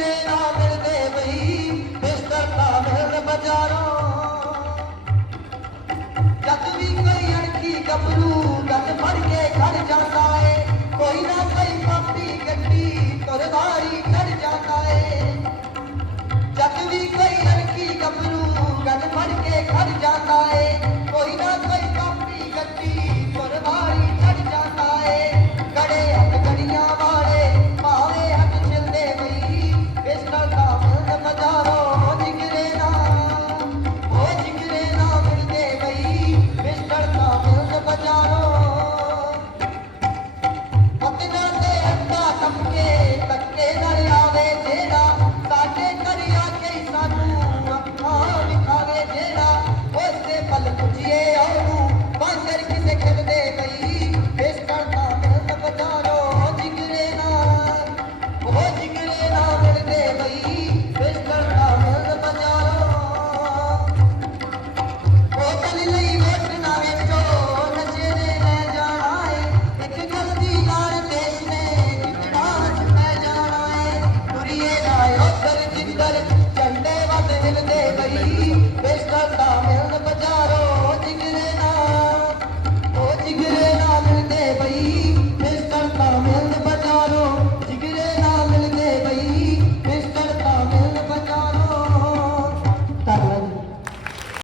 ਦੇ ਵੀ ਕਈ ਅਣਖੀ ਗੱਭਰੂ ਗੱਲ ਫੜ ਕੇ ਖੜ ਜਾਂਦਾ ਏ, ਕੋਈ ਨਾ ਕੋਈ ਪਾਪੀ ਗੱਡੀ ਤੁਰਦਾਰੀ ਜਾਂਦਾ ਏ। ਜੱਗ ਵੀ ਕਈ ਅਣਖੀ ਗੱਭਰੂ ਗੱਲ ਫੜ ਕੇ ਖੜ ਜਾਂਦਾ de